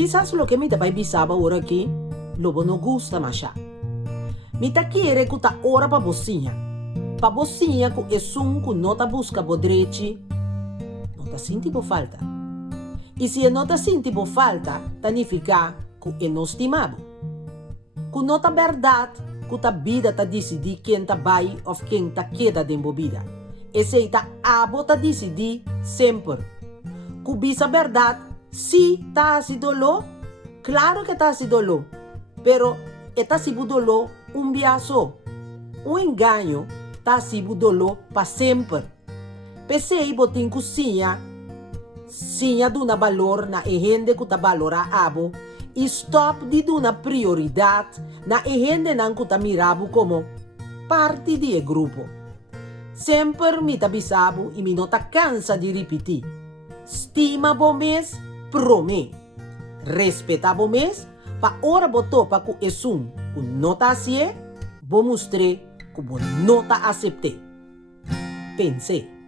Quizás lo que me vai bisaba ahora aquí, lobo no gusta más ya. Me ta quiere que ta ora pa bocinha. Pa bocinha que é um que não ta busca bodrechi, não ta sinti por falta. E se não ta sinti por falta, significa que é não estimado. Que não ta verdade, que ta vida ta decidi quem ta vai ou quem ta queda dentro vida. E se ta abo ta decidi sempre. Que bisa verdade, si ta si dolor, claro que ta si dolor, pero eta si dolor biaso. Engano ta si dolor para sempre. Pensei botin cozinha, sinha duna valor na gente que ta valora abo e stop de duna prioridade na gente nan que ta mirabo como parte de grupo. Sempre mi ta bisabo e mi nota cansa de repetir. Stima bom mês, prome. Respeta bom mês, pa ora botou pa ku esum, ku nota assim, bo mostre, ku bo nota aceitar. Pensei.